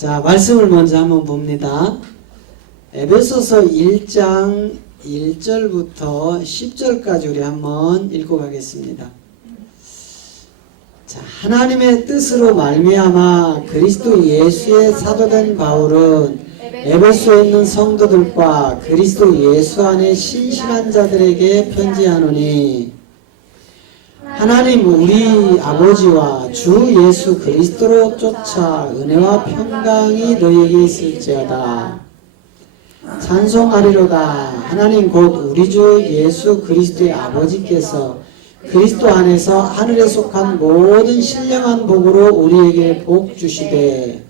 자, 말씀을 먼저 한번 봅니다. 에베소서 1장 1절부터 10절까지 우리 한번 읽고 가겠습니다. 자, 하나님의 뜻으로 말미암아 그리스도 예수의 사도된 바울은 에베소에 있는 성도들과 그리스도 예수 안에 신실한 자들에게 편지하노니, 하나님 우리 아버지와 주 예수 그리스도로 쫓아 은혜와 평강이 너희에게 있을지어다. 찬송하리로다. 하나님 곧 우리 주 예수 그리스도의 아버지께서 그리스도 안에서 하늘에 속한 모든 신령한 복으로 우리에게 복 주시되,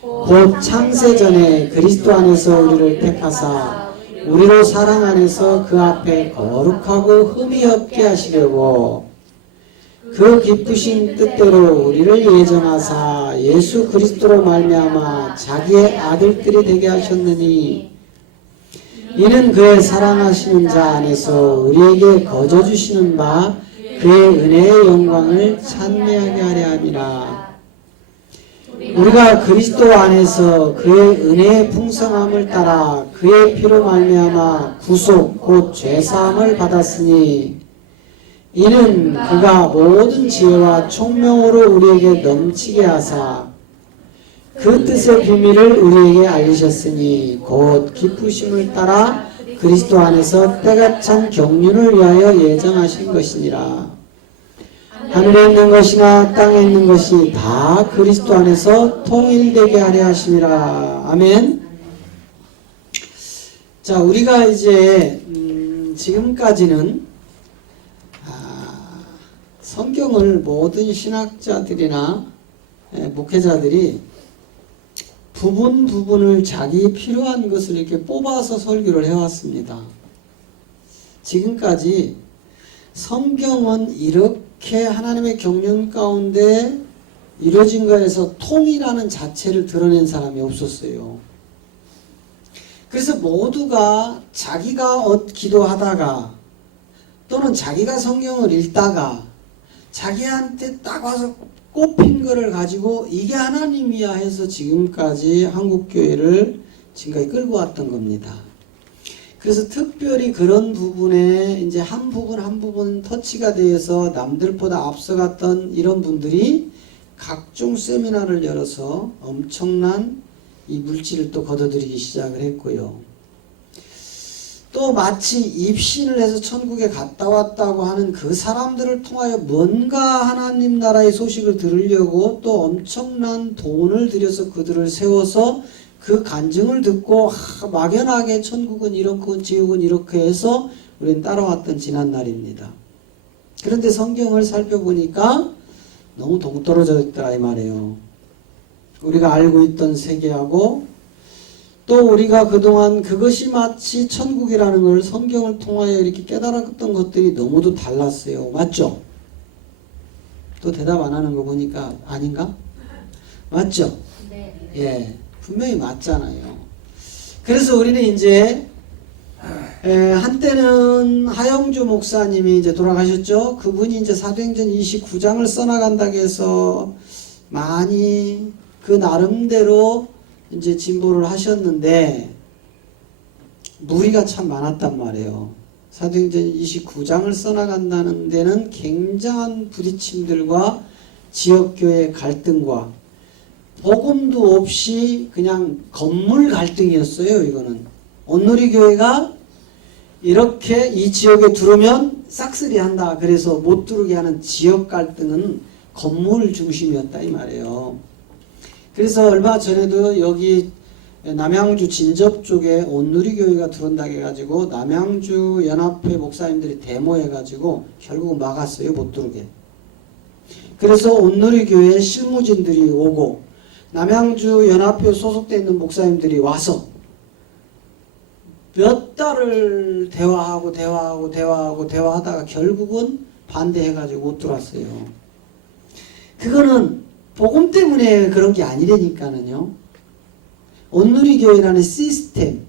곧 창세전에 그리스도 안에서 우리를 택하사 우리로 사랑 안에서 그 앞에 거룩하고 흠이 없게 하시려고 그 기쁘신 뜻대로 우리를 예정하사 예수 그리스도로 말미암아 자기의 아들들이 되게 하셨느니, 이는 그의 사랑하시는 자 안에서 우리에게 거저 주시는 바 그의 은혜의 영광을 찬미하게 하려 함이라. 우리가 그리스도 안에서 그의 은혜의 풍성함을 따라 그의 피로 말미암아 구속 곧 죄사함을 받았으니, 이는 그가 모든 지혜와 총명으로 우리에게 넘치게 하사 그 뜻의 비밀을 우리에게 알리셨으니, 곧 기쁘심을 따라 그리스도 안에서 때가 찬 경륜을 위하여 예정하신 것이니라. 하늘에 있는 것이나 땅에 있는 것이 다 그리스도 안에서 통일되게 하려 하심이라. 아멘. 자, 우리가 이제 지금까지는 성경을 모든 신학자들이나 목회자들이 부분을 자기 필요한 것을 이렇게 뽑아서 설교를 해왔습니다. 지금까지 성경은 이렇게 하나님의 경륜 가운데 이루어진 것에서 통이라는 자체를 드러낸 사람이 없었어요. 그래서 모두가 자기가 기도하다가 또는 자기가 성경을 읽다가 자기한테 딱 와서 꼽힌 거를 가지고 이게 하나님이야 해서 지금까지 한국교회를 지금까지 끌고 왔던 겁니다. 그래서 특별히 그런 부분에 이제 한 부분 터치가 되어서 남들보다 앞서갔던 이런 분들이 각종 세미나를 열어서 엄청난 이 물질을 또 걷어들이기 시작을 했고요. 또 마치 입신을 해서 천국에 갔다 왔다고 하는 그 사람들을 통하여 뭔가 하나님 나라의 소식을 들으려고 또 엄청난 돈을 들여서 그들을 세워서 그 간증을 듣고 막연하게 천국은 이렇고 지옥은 이렇게 해서 우리는 따라왔던 지난날입니다. 그런데 성경을 살펴보니까 너무 동떨어져 있더라 이 말이에요. 우리가 알고 있던 세계하고 또 우리가 그동안 그것이 마치 천국이라는 걸 성경을 통하여 이렇게 깨달았던 것들이 너무도 달랐어요. 맞죠? 또 대답 안 하는 거 보니까 아닌가? 맞죠? 네. 예, 분명히 맞잖아요. 그래서 우리는 이제 한때는 하영주 목사님이 이제 돌아가셨죠? 그분이 이제 사도행전 29장을 써나간다고 해서 많이 그 나름대로 이제 진보를 하셨는데 무리가 참 많았단 말이에요. 사도행전 29장을 써나간다는 데는 굉장한 부딪힘들과 지역교회 갈등과 복음도 없이 그냥 건물 갈등이었어요. 이거는 온누리교회가 이렇게 이 지역에 들어오면 싹쓸이 한다. 그래서 못 들어오게 하는 지역 갈등은 건물 중심이었다 이 말이에요. 그래서 얼마 전에도 여기 남양주 진접 쪽에 온누리교회가 들어온다고 해가지고 남양주 연합회 목사님들이 데모해가지고 결국은 막았어요. 못 들어오게. 그래서 온누리교회 실무진들이 오고 남양주 연합회 소속되어 있는 목사님들이 와서 몇 달을 대화하다가 결국은 반대해가지고 못 들어왔어요. 그거는 복음 때문에 그런 게 아니라니까는요. 온누리교회라는 시스템,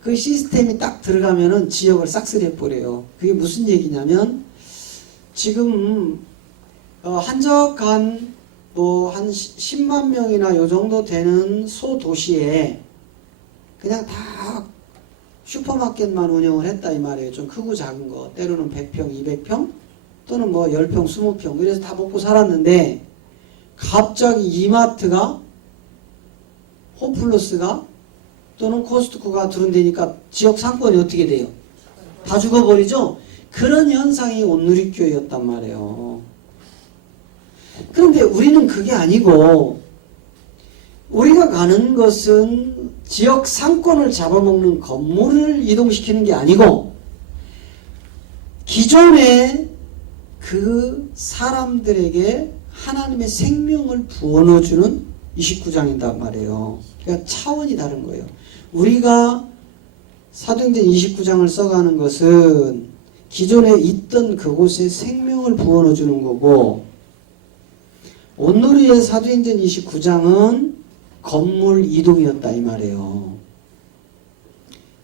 그 시스템이 딱 들어가면은 지역을 싹쓸이 해버려요. 그게 무슨 얘기냐면 지금 한적한 뭐 한 10만 명이나 요 정도 되는 소도시에 그냥 다 슈퍼마켓만 운영을 했다 이 말이에요. 좀 크고 작은 거 때로는 100평, 200평 또는 뭐 10평, 20평 그래서 다 먹고 살았는데 갑자기 이마트가 홈플러스가 또는 코스트코가 들어온다니까 지역 상권이 어떻게 돼요? 다 죽어버리죠? 그런 현상이 온누리교회였단 말이에요. 그런데 우리는 그게 아니고 우리가 가는 것은 지역 상권을 잡아먹는 건물을 이동시키는 게 아니고 기존에 그 사람들에게 하나님의 생명을 부어넣어주는 29장이란 말이에요. 그러니까 차원이 다른 거예요. 우리가 사도행전 29장을 써가는 것은 기존에 있던 그곳에 생명을 부어넣어주는 거고 온누리의 사도행전 29장은 건물 이동이었다 이 말이에요.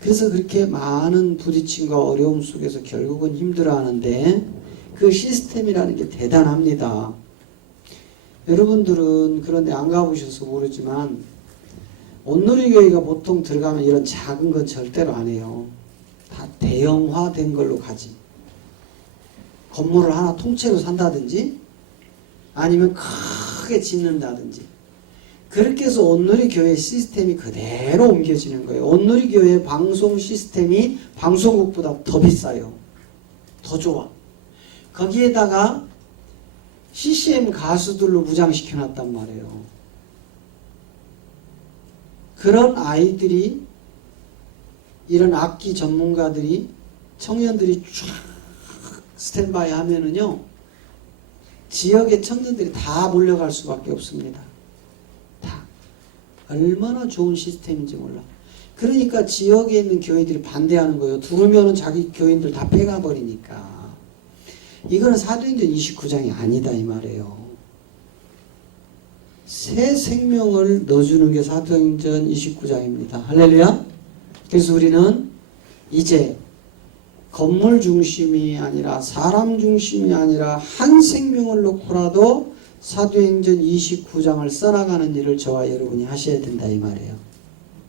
그래서 그렇게 많은 부딪힘과 어려움 속에서 결국은 힘들어하는데 그 시스템이라는 게 대단합니다. 여러분들은 그런데 안 가보셔서 모르지만 온누리교회가 보통 들어가면 이런 작은 건 절대로 안 해요. 다 대형화된 걸로 가지. 건물을 하나 통째로 산다든지 아니면 크게 짓는다든지 그렇게 해서 온누리교회 시스템이 그대로 옮겨지는 거예요. 온누리교회 방송 시스템이 방송국보다 더 비싸요. 더 좋아. 거기에다가 CCM 가수들로 무장시켜놨단 말이에요. 그런 아이들이 이런 악기 전문가들이 청년들이 쫙 스탠바이 하면은요 지역의 청년들이 다 몰려갈 수밖에 없습니다. 다 얼마나 좋은 시스템인지 몰라. 그러니까 지역에 있는 교회들이 반대하는 거예요. 들어오면은 자기 교인들 다 빼가버리니까. 이거는 사도행전 29장이 아니다 이 말이에요. 새 생명을 넣어주는 게 사도행전 29장입니다. 할렐루야. 그래서 우리는 이제 건물 중심이 아니라 사람 중심이 아니라 한 생명을 놓고라도 사도행전 29장을 써나가는 일을 저와 여러분이 하셔야 된다 이 말이에요.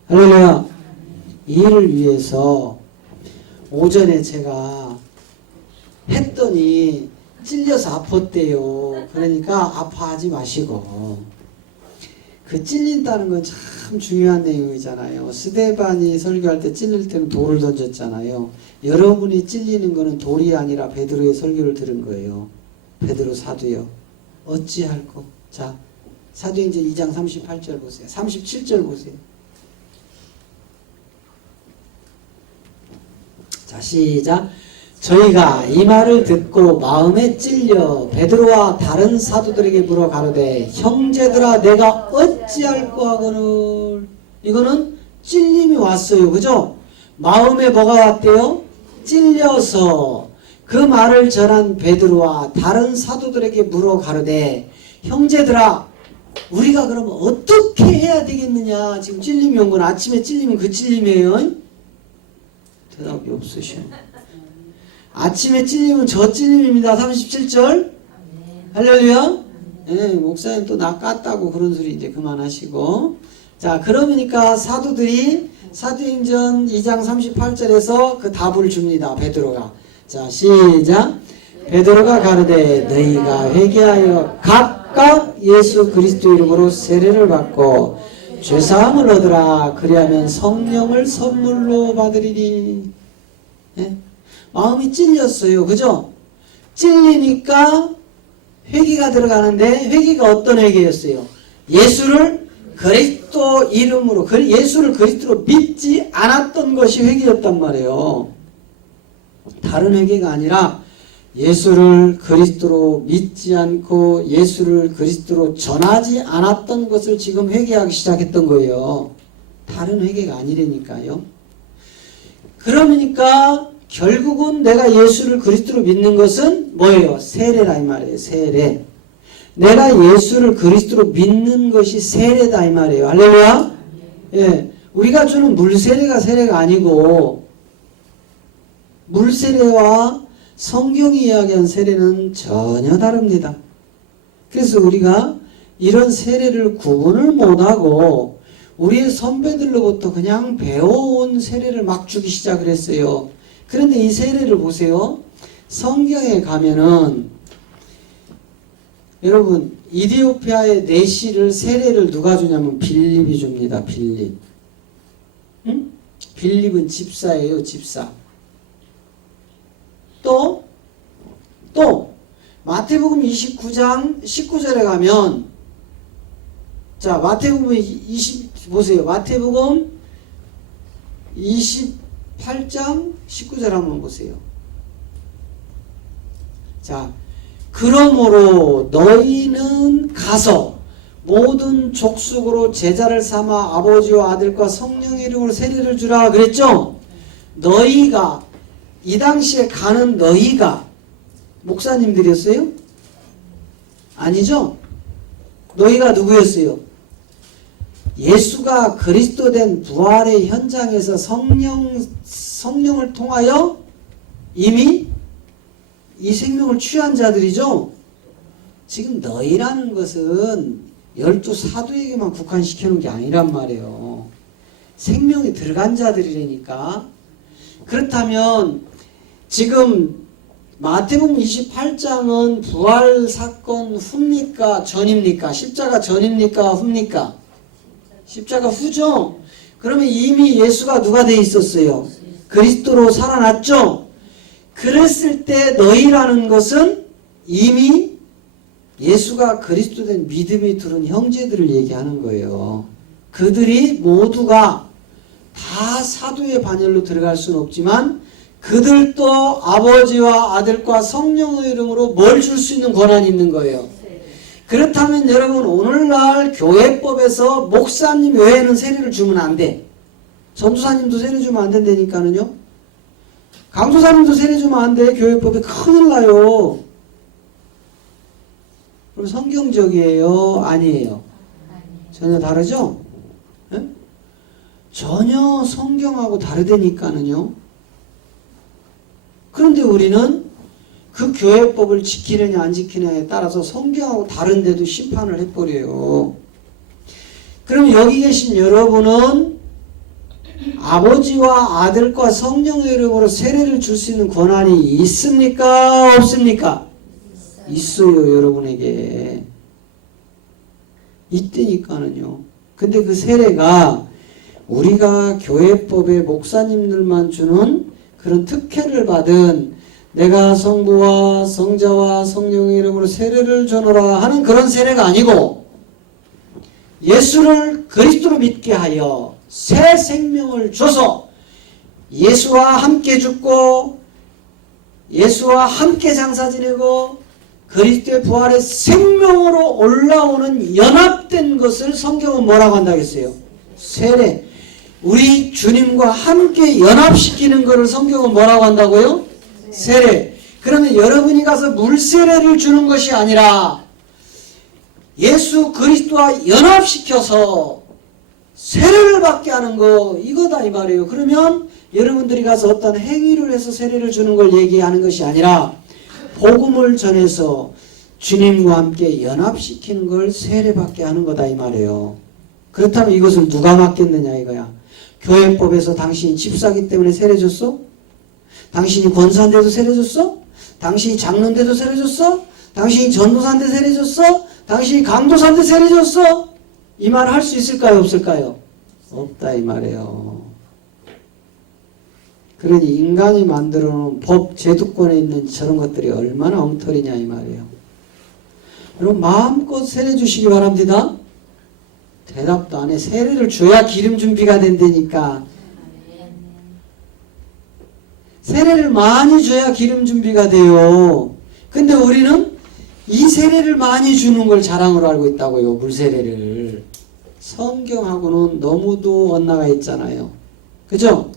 할렐루야. 이 일을 위해서 오전에 제가 했더니 찔려서 아팠대요. 그러니까 아파하지 마시고 그 찔린다는 건 참 중요한 내용이잖아요. 스데반이 설교할 때 찔릴 때는 돌을 던졌잖아요. 여러분이 찔리는 거는 돌이 아니라 베드로의 설교를 들은 거예요. 베드로 사도요. 어찌할꼬. 자, 사도행전 2장 38절 보세요. 37절 보세요. 자, 시작. 저희가 이 말을 듣고 마음에 찔려 베드로와 다른 사도들에게 물어 가로되 형제들아 내가 어찌할꼬 하거늘. 이거는 찔림이 왔어요. 그죠? 마음에 뭐가 왔대요? 찔려서 그 말을 전한 베드로와 다른 사도들에게 물어 가로되 형제들아 우리가 그러면 어떻게 해야 되겠느냐. 지금 찔림이 온 건 아침에 찔리면 그 찔림이에요. 대답이 없으셔. 아침에 찔리면 저 찔림입니다. 37절. 할렐루야. 네, 목사님 또 나 깠다고 그런 소리 이제 그만하시고. 자, 그러니까 사도들이 사도행전 2장 38절에서 그 답을 줍니다. 베드로가. 자, 시작. 베드로가 가르되 너희가 회개하여 각각 예수 그리스도 이름으로 세례를 받고 죄사함을 얻으라. 그리하면 성령을 선물로 받으리니. 네? 마음이 찔렸어요. 그죠? 찔리니까 회개가 들어가는데 회개가 어떤 회개였어요? 예수를 그리스도 이름으로 예수를 그리스도로 믿지 않았던 것이 회개였단 말이에요. 다른 회개가 아니라 예수를 그리스도로 믿지 않고 예수를 그리스도로 전하지 않았던 것을 지금 회개하기 시작했던 거예요. 다른 회개가 아니라니까요. 그러니까 결국은 내가 예수를 그리스도로 믿는 것은 뭐예요? 세례라 이 말이에요. 세례. 내가 예수를 그리스도로 믿는 것이 세례다 이 말이에요. 할렐루야. 예, 우리가 주는 물세례가 세례가 아니고 물세례와 성경이 이야기한 세례는 전혀 다릅니다. 그래서 우리가 이런 세례를 구분을 못하고 우리의 선배들로부터 그냥 배워온 세례를 막 주기 시작을 했어요. 그런데 이 세례를 보세요. 성경에 가면은 여러분 이디오피아의 내시를 세례를 누가 주냐면 빌립이 줍니다. 빌립. 응? 빌립은 집사예요. 집사. 또 마태복음 29장 19절에 가면 자 마태복음 20 보세요. 마태복음 28장 19절 한번 보세요. 자 그러므로 너희는 가서 모든 족속으로 제자를 삼아 아버지와 아들과 성령의 이름으로 세례를 주라 그랬죠? 너희가 이 당시에 가는 너희가 목사님들이었어요? 아니죠? 너희가 누구였어요? 예수가 그리스도 된 부활의 현장에서 성령을 통하여 이미 이 생명을 취한 자들이죠? 지금 너희라는 것은 12사도에게만 국한시켜 놓은 게 아니란 말이에요. 생명이 들어간 자들이라니까. 그렇다면 지금 마태복음 28장은 부활 사건 후입니까? 전입니까? 십자가 전입니까? 후입니까? 십자가 후죠? 그러면 이미 예수가 누가 돼 있었어요? 그리스도로 살아났죠? 그랬을 때 너희라는 것은 이미 예수가 그리스도 된 믿음이 들은 형제들을 얘기하는 거예요. 그들이 모두가 다 사도의 반열로 들어갈 수는 없지만 그들도 아버지와 아들과 성령의 이름으로 뭘 줄 수 있는 권한이 있는 거예요. 그렇다면 여러분 오늘날 교회법에서 목사님 외에는 세례를 주면 안 돼. 전도사님도 세례 주면 안 된다니까는요. 강도사님도 세례 주면 안 돼. 교회법에 큰일 나요. 그럼 성경적이에요? 아니에요? 전혀 다르죠? 네? 전혀 성경하고 다르다니까는요. 그런데 우리는 그 교회법을 지키느냐 안 지키느냐에 따라서 성경하고 다른데도 심판을 해버려요. 그럼 여기 계신 여러분은 아버지와 아들과 성령의 이름으로 세례를 줄 수 있는 권한이 있습니까? 없습니까? 있어요. 여러분에게. 있다니까는요. 근데 그 세례가 우리가 교회법의 목사님들만 주는 그런 특혜를 받은 내가 성부와 성자와 성령의 이름으로 세례를 주노라 하는 그런 세례가 아니고 예수를 그리스도로 믿게 하여 새 생명을 줘서 예수와 함께 죽고 예수와 함께 장사 지내고 그리스도의 부활의 생명으로 올라오는 연합된 것을 성경은 뭐라고 한다고 했어요? 세례. 우리 주님과 함께 연합시키는 것을 성경은 뭐라고 한다고요? 세례. 그러면 여러분이 가서 물세례를 주는 것이 아니라 예수 그리스도와 연합시켜서 세례를 받게 하는 거 이거다 이 말이에요. 그러면 여러분들이 가서 어떤 행위를 해서 세례를 주는 걸 얘기하는 것이 아니라 복음을 전해서 주님과 함께 연합시키는 걸 세례받게 하는 거다 이 말이에요. 그렇다면 이것을 누가 맡겼느냐 이거야. 교회법에서 당신이 집사기 때문에 세례 줬어? 당신이 권사인데도 세례 줬어? 당신이 장로인데도 세례 줬어? 당신이 전도사인데 세례 줬어? 당신이 강도사인데 세례 줬어? 이 말 할 수 있을까요? 없을까요? 없다 이 말이에요. 그러니 인간이 만들어 놓은 법, 제도권에 있는 저런 것들이 얼마나 엉터리냐 이 말이에요. 여러분 마음껏 세례 주시기 바랍니다. 대답도 안 해. 세례를 줘야 기름 준비가 된다니까. 세례를 많이 줘야 기름 준비가 돼요. 근데 우리는 이 세례를 많이 주는 걸 자랑으로 알고 있다고요. 물세례를. 성경하고는 너무도 엇나가 있잖아요. 그죠?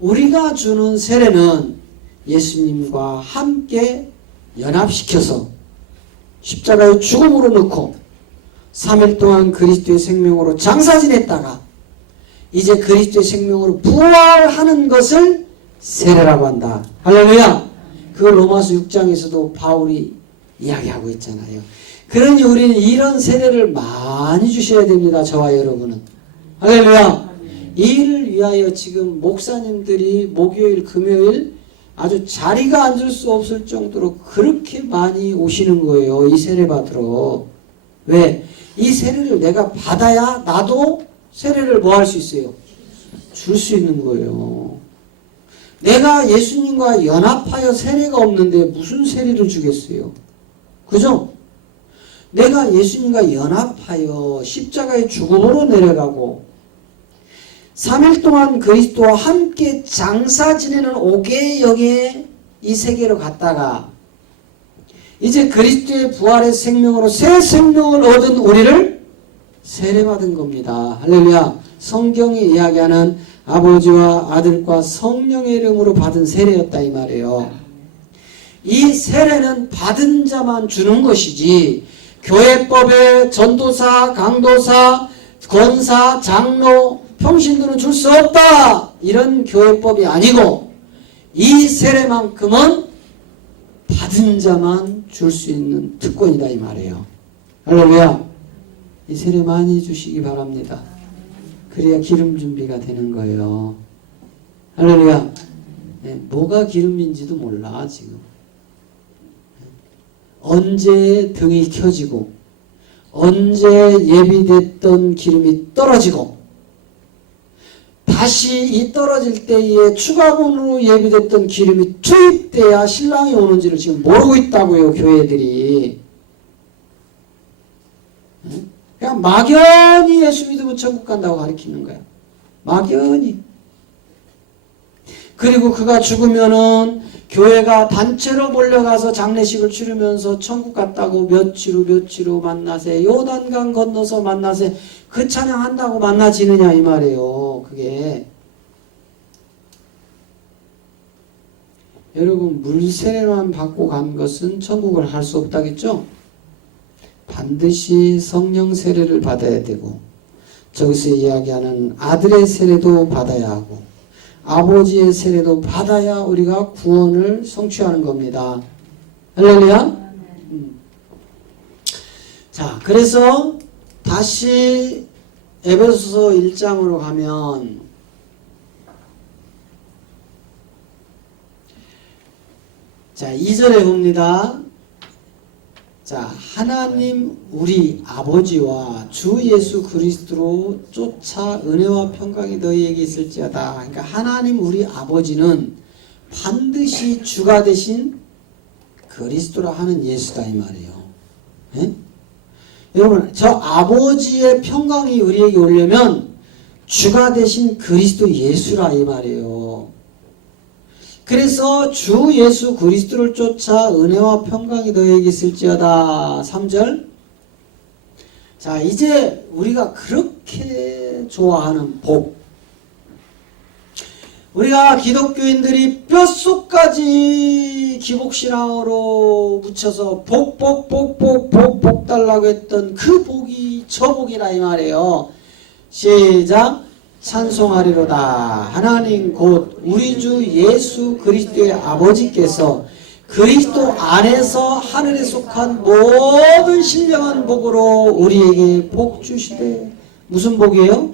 우리가 주는 세례는 예수님과 함께 연합시켜서 십자가의 죽음으로 넣고 3일 동안 그리스도의 생명으로 장사 지냈다가 이제 그리스도의 생명으로 부활하는 것을 세례라고 한다. 할렐루야. 그걸 로마서 6장에서도 바울이 이야기하고 있잖아요. 그러니 우리는 이런 세례를 많이 주셔야 됩니다. 저와 여러분은. 할렐루야. 이를 위하여 지금 목사님들이 목요일, 금요일 아주 자리가 앉을 수 없을 정도로 그렇게 많이 오시는 거예요. 이 세례 받으러. 왜? 이 세례를 내가 받아야 나도 세례를 뭐 할 수 있어요? 줄 수 있는 거예요. 내가 예수님과 연합하여 세례가 없는데 무슨 세례를 주겠어요? 그죠? 내가 예수님과 연합하여 십자가의 죽음으로 내려가고 3일 동안 그리스도와 함께 장사 지내는 5개의 영의 이 세계로 갔다가 이제 그리스도의 부활의 생명으로 새 생명을 얻은 우리를 세례받은 겁니다. 할렐루야. 성경이 이야기하는 아버지와 아들과 성령의 이름으로 받은 세례였다 이 말이에요. 이 세례는 받은 자만 주는 것이지 교회법에 전도사, 강도사, 권사, 장로, 평신도는 줄 수 없다. 이런 교회법이 아니고 이 세례만큼은 받은 자만 줄 수 있는 특권이다 이 말이에요. 할렐루야. 이 세례 많이 주시기 바랍니다. 그래야 기름 준비가 되는 거예요. 할렐루야. 네, 뭐가 기름인지도 몰라 지금. 언제 등이 켜지고 언제 예비됐던 기름이 떨어지고 다시 이 떨어질 때에 추가본으로 예비됐던 기름이 투입돼야 신랑이 오는지를 지금 모르고 있다고요. 교회들이. 그냥 막연히 예수 믿으면 천국 간다고 가르치는 거야. 막연히. 그리고 그가 죽으면은 교회가 단체로 몰려가서 장례식을 치르면서 천국 갔다고 며칠 후 만나세 요단강 건너서 만나세 그 찬양한다고 만나지느냐 이 말이에요. 그게 여러분 물세례만 받고 간 것은 천국을 할 수 없다겠죠? 반드시 성령 세례를 받아야 되고 저기서 이야기하는 아들의 세례도 받아야 하고 아버지의 세례도 받아야 우리가 구원을 성취하는 겁니다. 할렐루야. 자, 그래서 다시 에베소서 1장으로 가면 자, 2절에 봅니다. 자, 하나님 우리 아버지와 주 예수 그리스도로 쫓아 은혜와 평강이 너희에게 있을지어다. 그러니까 하나님 우리 아버지는 반드시 주가 되신 그리스도라 하는 예수다 이 말이에요. 예? 여러분 저 아버지의 평강이 우리에게 오려면 주가 되신 그리스도 예수라 이 말이에요. 그래서 주 예수 그리스도를 쫓아 은혜와 평강이 너에게 있을지어다. 3절. 자, 이제 우리가 그렇게 좋아하는 복. 우리가 기독교인들이 뼛속까지 기복신앙으로 묻혀서 복 달라고 했던 그 복이 저 복이라 이 말이에요. 시작. 찬송하리로다. 하나님 곧 우리 주 예수 그리스도의 아버지께서 그리스도 안에서 하늘에 속한 모든 신령한 복으로 우리에게 복 주시되. 무슨 복이에요?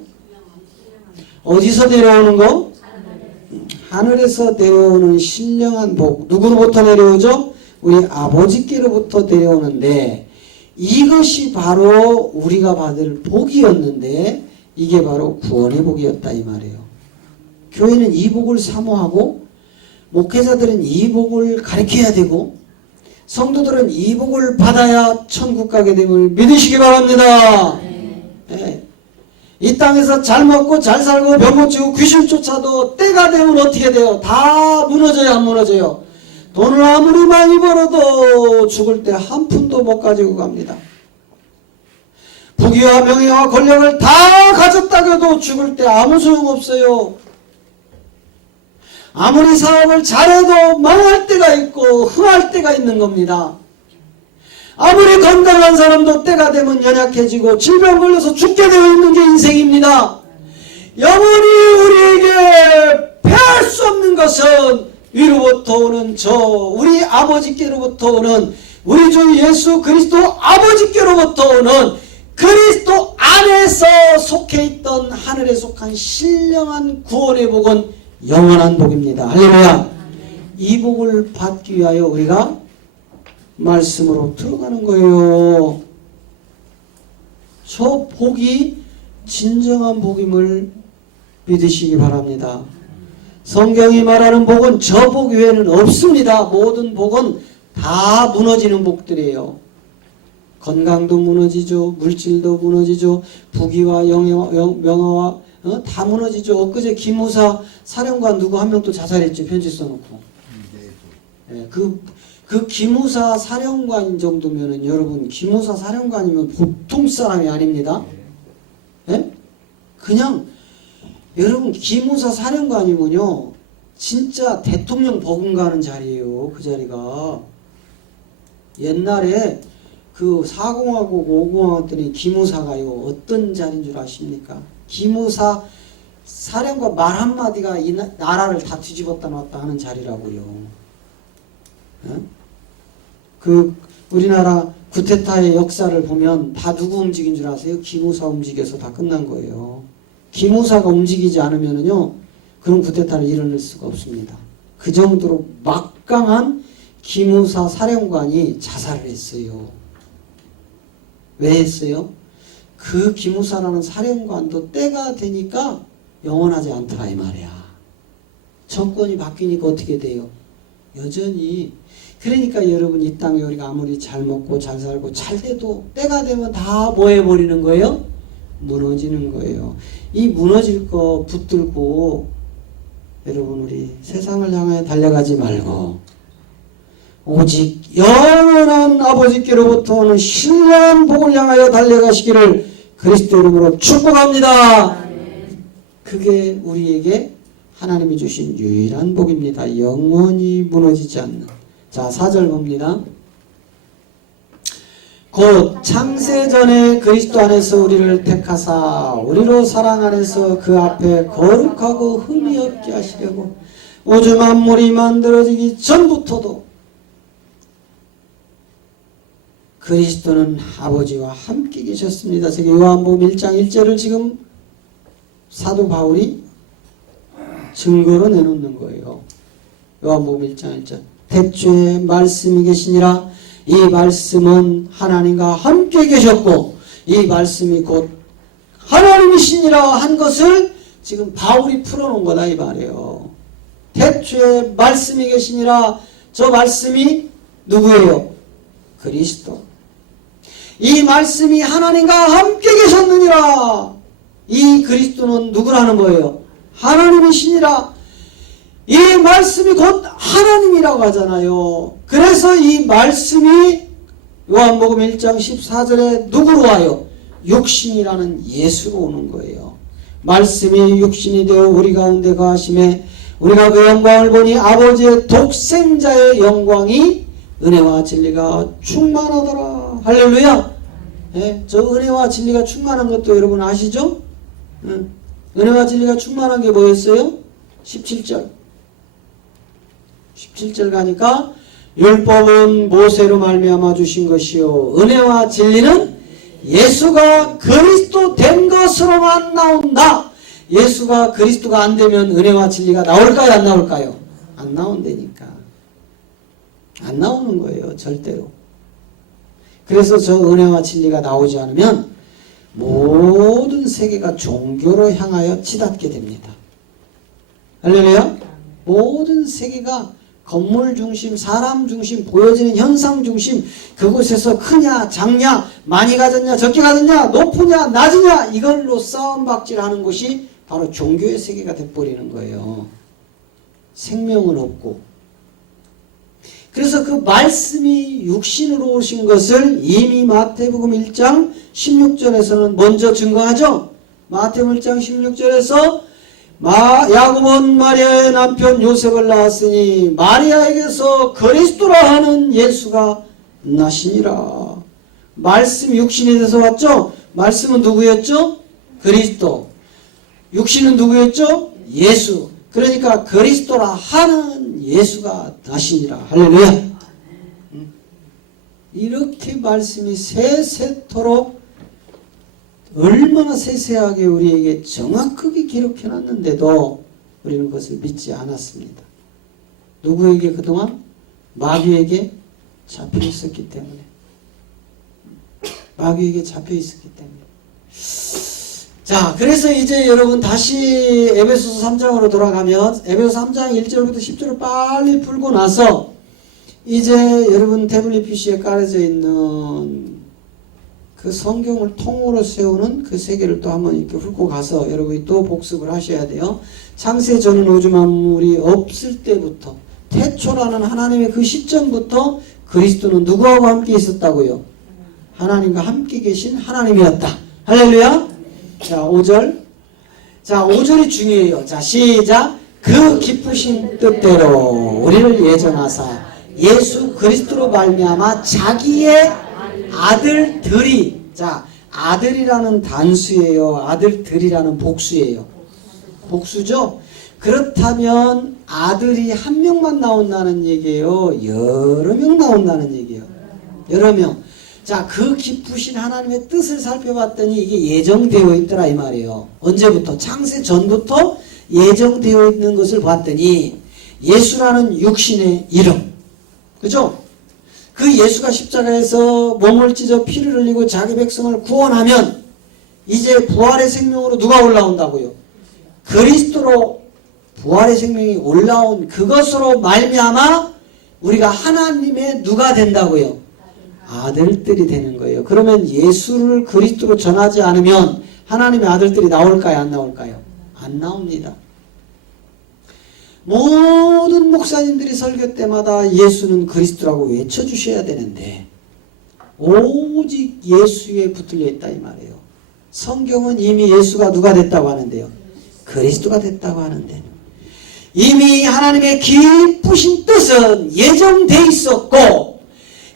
어디서 내려오는 거? 하늘에서 내려오는 신령한 복. 누구로부터 내려오죠? 우리 아버지께로부터 내려오는데 이것이 바로 우리가 받을 복이었는데 이게 바로 구원의 복이었다 이 말이에요. 교회는 이 복을 사모하고 목회자들은 이 복을 가르쳐야 되고 성도들은 이 복을 받아야 천국 가게 됨을 믿으시기 바랍니다. 네. 이 땅에서 잘 먹고 잘 살고 병 고치고 귀신 쫓아도 때가 되면 어떻게 돼요? 다 무너져요 안 무너져요? 돈을 아무리 많이 벌어도 죽을 때 한 푼도 못 가지고 갑니다. 부귀와 명예와 권력을 다 가졌다고 해도 죽을 때 아무 소용없어요. 아무리 사업을 잘해도 망할 때가 있고 흥할 때가 있는 겁니다. 아무리 건강한 사람도 때가 되면 연약해지고 질병 걸려서 죽게 되어 있는 게 인생입니다. 영원히 우리에게 패할 수 없는 것은 위로부터 오는 우리 아버지께로부터 오는 우리 주 예수 그리스도 아버지께로부터 오는 그리스도 안에서 속해 있던 하늘에 속한 신령한 구원의 복은 영원한 복입니다. 할렐루야. 이 복을 받기 위하여 우리가 말씀으로 들어가는 거예요. 저 복이 진정한 복임을 믿으시기 바랍니다. 성경이 말하는 복은 저 복 외에는 없습니다. 모든 복은 다 무너지는 복들이에요. 건강도 무너지죠. 물질도 무너지죠. 부귀와 명예와 다 무너지죠. 엊그제 기무사 사령관 누구 한 명 또 자살했죠. 편지 써놓고. 네, 그 기무사 사령관 정도면은 여러분 기무사 사령관이면 보통 사람이 아닙니다. 네? 그냥 여러분 기무사 사령관이면요 진짜 대통령 버금가는 자리예요. 그 자리가 옛날에 그 4공화국 5공화국 때는 기무사가요 어떤 자리인 줄 아십니까? 기무사 사령관 말 한마디가 이 나라를 다 뒤집었다 놨다 하는 자리라고요. 네? 그 우리나라 쿠데타의 역사를 보면 다 누구 움직인 줄 아세요? 기무사 움직여서 다 끝난 거예요. 기무사가 움직이지 않으면요 그런 쿠데타를 일어날 수가 없습니다. 그 정도로 막강한 기무사 사령관이 자살을 했어요. 왜 했어요? 그 기무사라는 사령관도 때가 되니까 영원하지 않더라 이 말이야. 정권이 바뀌니까 어떻게 돼요? 여전히. 그러니까 여러분 이 땅에 우리가 아무리 잘 먹고 잘 살고 잘 돼도 때가 되면 다 뭐 해버리는 거예요? 무너지는 거예요. 이 무너질 거 붙들고 여러분 우리 세상을 향해 달려가지 말고 오직 영원한 아버지께로부터 오는 신령한 복을 향하여 달려가시기를 그리스도 이름으로 축복합니다. 그게 우리에게 하나님이 주신 유일한 복입니다. 영원히 무너지지 않는. 자 4절 봅니다. 곧 창세전에 그리스도 안에서 우리를 택하사 우리로 사랑 안에서 그 앞에 거룩하고 흠이 없게 하시려고 우주 만물이 만들어지기 전부터도 그리스도는 아버지와 함께 계셨습니다. 저기 요한복음 1장 1절을 지금 사도 바울이 증거로 내놓는 거예요. 요한복음 1장 1절 태초에 말씀이 계시니라 이 말씀은 하나님과 함께 계셨고 이 말씀이 곧 하나님이시니라 한 것을 지금 바울이 풀어놓은 거다 이 말이에요. 태초에 말씀이 계시니라 저 말씀이 누구예요? 그리스도. 이 말씀이 하나님과 함께 계셨느니라. 이 그리스도는 누구라는 거예요? 하나님이시니라. 이 말씀이 곧 하나님이라고 하잖아요. 그래서 이 말씀이 요한복음 1장 14절에 누구로 와요? 육신이라는 예수로 오는 거예요. 말씀이 육신이 되어 우리 가운데 거하심에 우리가 그 영광을 보니 아버지의 독생자의 영광이 은혜와 진리가 충만하더라. 할렐루야. 네, 저 은혜와 진리가 충만한 것도 여러분 아시죠? 은혜와 진리가 충만한 게 뭐였어요? 17절. 17절 가니까 율법은 모세로 말미암아 주신 것이요 은혜와 진리는 예수가 그리스도 된 것으로만 나온다. 예수가 그리스도가 안 되면 은혜와 진리가 나올까요? 안 나올까요? 안 나온다니까. 안 나오는 거예요. 절대로. 그래서 저 은혜와 진리가 나오지 않으면 모든 세계가 종교로 향하여 치닫게 됩니다. 할렐루야? 모든 세계가 건물 중심, 사람 중심, 보여지는 현상 중심, 그곳에서 크냐, 작냐, 많이 가졌냐, 적게 가졌냐, 높으냐, 낮으냐, 이걸로 싸움박질하는 곳이 바로 종교의 세계가 돼버리는 거예요. 생명은 없고. 그래서 그 말씀이 육신으로 오신 것을 이미 마태복음 1장 16절에서는 먼저 증거하죠. 마태복음 1장 16절에서 야곱은 마리아의 남편 요셉을 낳았으니 마리아에게서 그리스도라 하는 예수가 나시니라. 말씀이 육신이 돼서 왔죠. 말씀은 누구였죠? 그리스도. 육신은 누구였죠? 예수. 그러니까 그리스도라 하는 예수가 나시니라. 할렐루야. 이렇게 말씀이 세세토록 얼마나 세세하게 우리에게 정확하게 기록해 놨는데도 우리는 그것을 믿지 않았습니다. 누구에게 그동안? 마귀에게 잡혀 있었기 때문에. 마귀에게 잡혀 있었기 때문에. 자, 그래서 이제 여러분 다시 에베소서 3장으로 돌아가면 에베소서 3장 1절부터 10절을 빨리 풀고 나서 이제 여러분 태블릿 PC에 깔아져 있는 그 성경을 통으로 세우는 그 세계를 또 한번 이렇게 훑고 가서 여러분이 또 복습을 하셔야 돼요. 창세 전 우주 만물이 없을 때부터 태초라는 하나님의 그 시점부터 그리스도는 누구하고 함께 있었다고요? 하나님과 함께 계신 하나님이었다. 할렐루야. 자, 5절. 자, 5절이 중요해요. 자, 시작. 그 기쁘신 뜻대로 우리를 예정하사 예수 그리스도로 말미암아 자기의 아들들이, 자, 아들이라는 단수예요. 아들들이라는 복수예요. 복수죠? 그렇다면 아들이 한 명만 나온다는 얘기예요? 여러 명 나온다는 얘기예요? 여러 명. 자, 그 기쁘신 하나님의 뜻을 살펴봤더니 이게 예정되어 있더라 이 말이에요. 언제부터? 창세 전부터 예정되어 있는 것을 봤더니 예수라는 육신의 이름, 그죠? 그 예수가 십자가에서 몸을 찢어 피를 흘리고 자기 백성을 구원하면 이제 부활의 생명으로 누가 올라온다고요? 그리스도로 부활의 생명이 올라온 그것으로 말미암아 우리가 하나님의 누가 된다고요? 아들들이 되는 거예요. 그러면 예수를 그리스도로 전하지 않으면 하나님의 아들들이 나올까요? 안 나올까요? 안 나옵니다. 모든 목사님들이 설교 때마다 예수는 그리스도라고 외쳐주셔야 되는데 오직 예수에 붙들려 있다 이 말이에요. 성경은 이미 예수가 누가 됐다고 하는데요? 그리스도가 됐다고 하는데 이미 하나님의 기쁘신 뜻은 예정돼 있었고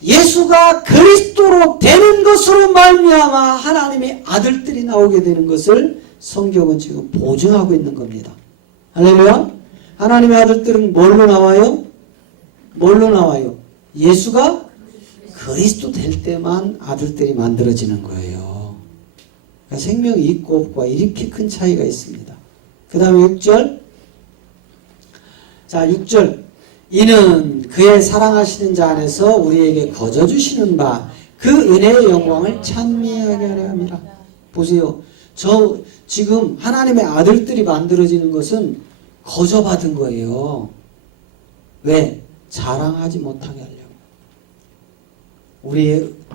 예수가 그리스도로 되는 것으로 말미암아 하나님의 아들들이 나오게 되는 것을 성경은 지금 보증하고 있는 겁니다. 할렐루야. 하나님의 아들들은 뭘로 나와요? 뭘로 나와요? 예수가 그리스도 될 때만 아들들이 만들어지는 거예요. 그러니까 생명이 있고 없고가 이렇게 큰 차이가 있습니다. 그 다음에 6절. 자, 6절. 이는 그의 사랑하시는 자 안에서 우리에게 거저주시는 바 그 은혜의 영광을 찬미하게 하려 함이라. 보세요. 저 지금 하나님의 아들들이 만들어지는 것은 거저받은 거예요. 왜? 자랑하지 못하게 하려고.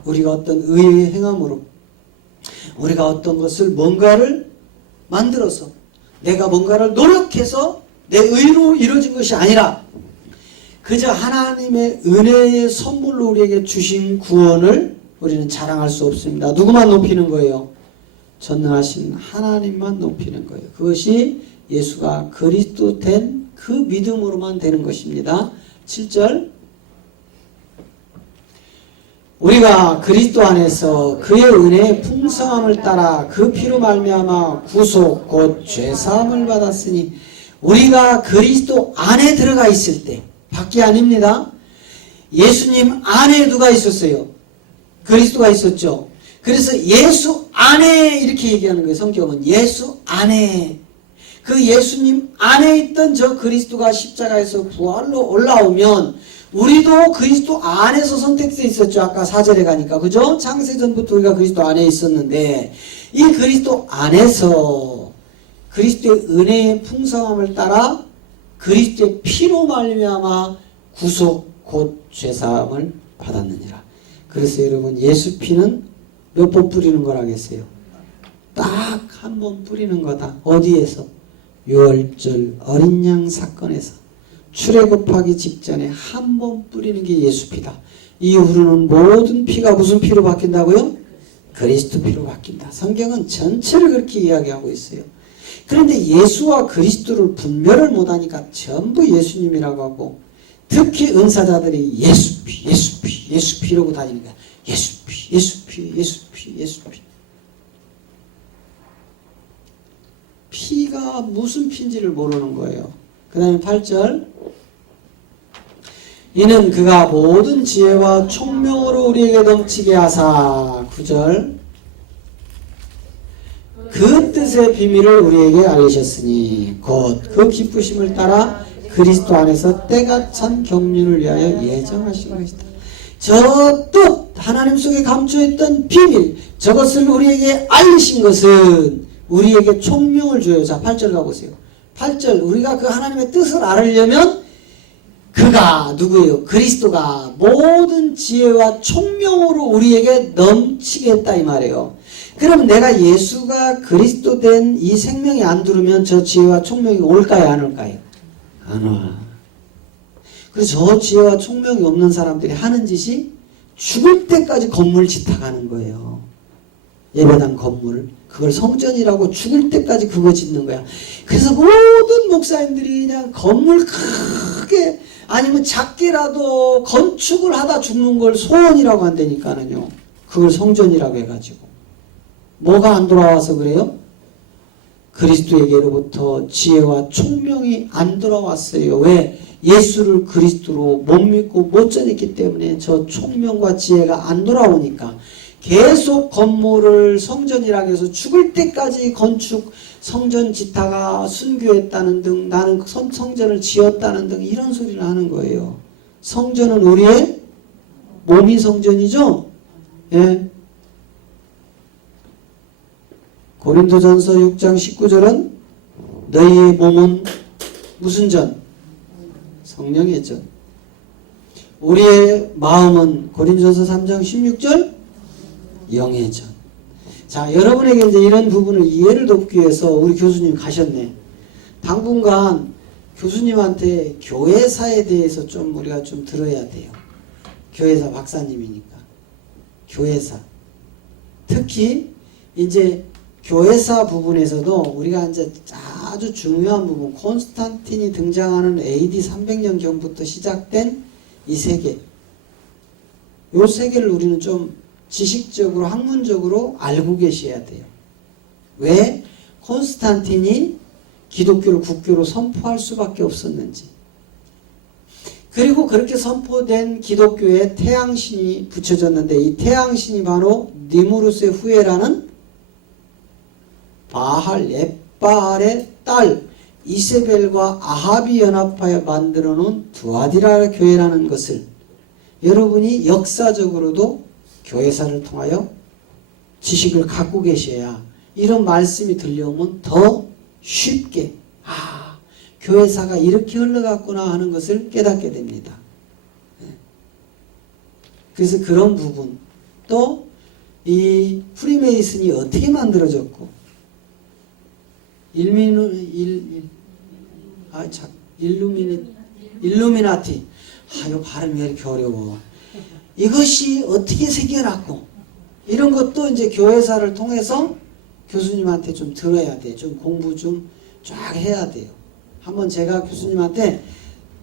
우리가 어떤 의의 행함으로 우리가 어떤 것을 뭔가를 만들어서 내가 뭔가를 노력해서 내 의로 이루어진 것이 아니라 그저 하나님의 은혜의 선물로 우리에게 주신 구원을 우리는 자랑할 수 없습니다. 누구만 높이는 거예요? 전능하신 하나님만 높이는 거예요. 그것이 예수가 그리스도 된 그 믿음으로만 되는 것입니다. 7절. 우리가 그리스도 안에서 그의 은혜의 풍성함을 따라 그 피로 말미암아 구속 곧 죄사함을 받았으니 우리가 그리스도 안에 들어가 있을 때 밖이 아닙니다. 예수님 안에 누가 있었어요? 그리스도가 있었죠. 그래서 예수 안에 이렇게 얘기하는 거예요. 성경은 예수 안에. 그 예수님 안에 있던 저 그리스도가 십자가에서 부활로 올라오면 우리도 그리스도 안에서 선택돼 있었죠. 아까 4절에 가니까. 그죠? 창세전부터 우리가 그리스도 안에 있었는데 이 그리스도 안에서 그리스도의 은혜의 풍성함을 따라 그리스도의 피로 말미암아 구속 곧 죄사함을 받았느니라. 그래서 여러분 예수 피는 몇 번 뿌리는 거라겠어요? 딱 한 번 뿌리는 거다. 어디에서? 유월절 어린 양 사건에서 출애굽하기 직전에 한 번 뿌리는 게 예수 피다. 이후로는 모든 피가 무슨 피로 바뀐다고요? 그리스도 피로 바뀐다. 성경은 전체를 그렇게 이야기하고 있어요. 그런데 예수와 그리스도를 분별을 못하니까 전부 예수님이라고 하고 특히 은사자들이 예수피 예수피 예수피 이러고 다니니까 예수피 예수피 예수피 예수피. 피가 무슨 피인지를 모르는 거예요. 그 다음에 8절. 이는 그가 모든 지혜와 총명으로 우리에게 넘치게 하사 9절 그 뜻의 비밀을 우리에게 알리셨으니 곧 그 기쁘심을 따라 그리스도 안에서 때가 찬 경륜을 위하여 예정하신 것이다. 저 뜻 하나님 속에 감추어있던 비밀 저것을 우리에게 알리신 것은 우리에게 총명을 줘요. 자 8절 가보세요. 8절 우리가 그 하나님의 뜻을 알으려면 그가 누구예요? 그리스도가 모든 지혜와 총명으로 우리에게 넘치게 했다 이 말이에요. 그럼 내가 예수가 그리스도 된 이 생명이 안 들으면 저 지혜와 총명이 올까요? 안 올까요? 안 와. 그래서 저 지혜와 총명이 없는 사람들이 하는 짓이 죽을 때까지 건물 짓어가는 거예요. 예배당 건물. 그걸 성전이라고 죽을 때까지 그거 짓는 거야. 그래서 모든 목사님들이 그냥 건물 크게 아니면 작게라도 건축을 하다 죽는 걸 소원이라고 한다니까는요. 그걸 성전이라고 해가지고. 뭐가 안 돌아와서 그래요? 그리스도에게로부터 지혜와 총명이 안 돌아왔어요. 왜? 예수를 그리스도로 못 믿고 못 전했기 때문에 저 총명과 지혜가 안 돌아오니까 계속 건물을 성전이라고 해서 죽을 때까지 건축 성전 짓다가 순교했다는 등 나는 성전을 지었다는 등 이런 소리를 하는 거예요. 성전은 우리의 몸이 성전이죠. 예. 고린도전서 6장 19절은 너희의 몸은 무슨 전? 성령의 전. 우리의 마음은 고린도전서 3장 16절 영의 전. 자, 여러분에게 이제 이런 부분을 이해를 돕기 위해서 우리 교수님 가셨네. 당분간 교수님한테 교회사에 대해서 좀 우리가 좀 들어야 돼요. 교회사 박사님이니까. 교회사. 특히 이제 교회사 부분에서도 우리가 이제 아주 중요한 부분, 콘스탄틴이 등장하는 AD 300년경부터 시작된 이 세계. 이 세계를 우리는 좀 지식적으로, 학문적으로 알고 계셔야 돼요. 왜 콘스탄틴이 기독교를 국교로 선포할 수밖에 없었는지. 그리고 그렇게 선포된 기독교에 태양신이 붙여졌는데 이 태양신이 바로 니무르스의 후예라는 바할, 엣바알의 딸 이세벨과 아합이 연합하여 만들어 놓은 두아디라 교회라는 것을 여러분이 역사적으로도 교회사를 통하여 지식을 갖고 계셔야 이런 말씀이 들려오면 더 쉽게 교회사가 이렇게 흘러갔구나 하는 것을 깨닫게 됩니다. 그래서 그런 부분 또 이 프리메이슨이 어떻게 만들어졌고 일루미나티 이거 발음이 왜 이렇게 어려워. 이것이 어떻게 생겨났고 이런 것도 이제 교회사를 통해서 교수님한테 좀 들어야 돼. 좀 공부 좀 쫙 해야 돼요. 한번 제가 교수님한테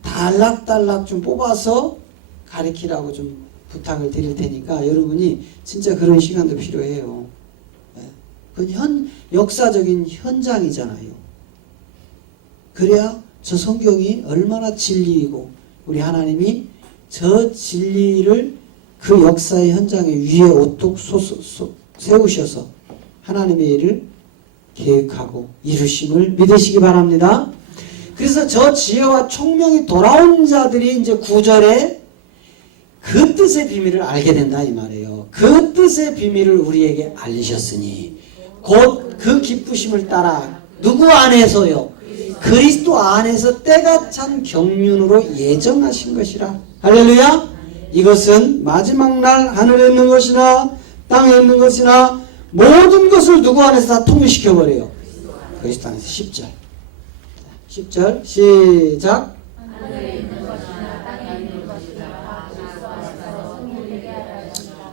달락달락 좀 뽑아서 가르치라고 좀 부탁을 드릴 테니까 여러분이 진짜 그런 시간도 필요해요. 그건 역사적인 현장이잖아요. 그래야 저 성경이 얼마나 진리이고 우리 하나님이 저 진리를 그 역사의 현장에 위에 오뚝 세우셔서 하나님의 일을 계획하고 이루심을 믿으시기 바랍니다. 그래서 저 지혜와 총명이 돌아온 자들이 이제 9절에 그 뜻의 비밀을 알게 된다 이 말이에요. 그 뜻의 비밀을 우리에게 알리셨으니 곧 그 기쁘심을 따라 누구 안에서요? 그리스도 안에서 때가 찬 경륜으로 예정하신 것이라. 할렐루야. 이것은 마지막 날 하늘에 있는 것이나 땅에 있는 것이나 모든 것을 누구 안에서 다 통일시켜버려요. 그리스도 안에서. 10절 10절 시작.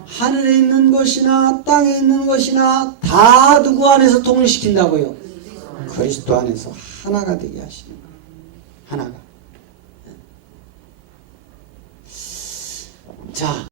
하늘에 있는 것이나 땅에 있는 것이나 다 누구 안에서 통일시킨다고요? 그리스도 안에서 하나가 되게 하시는 거예요. 하나가. 자.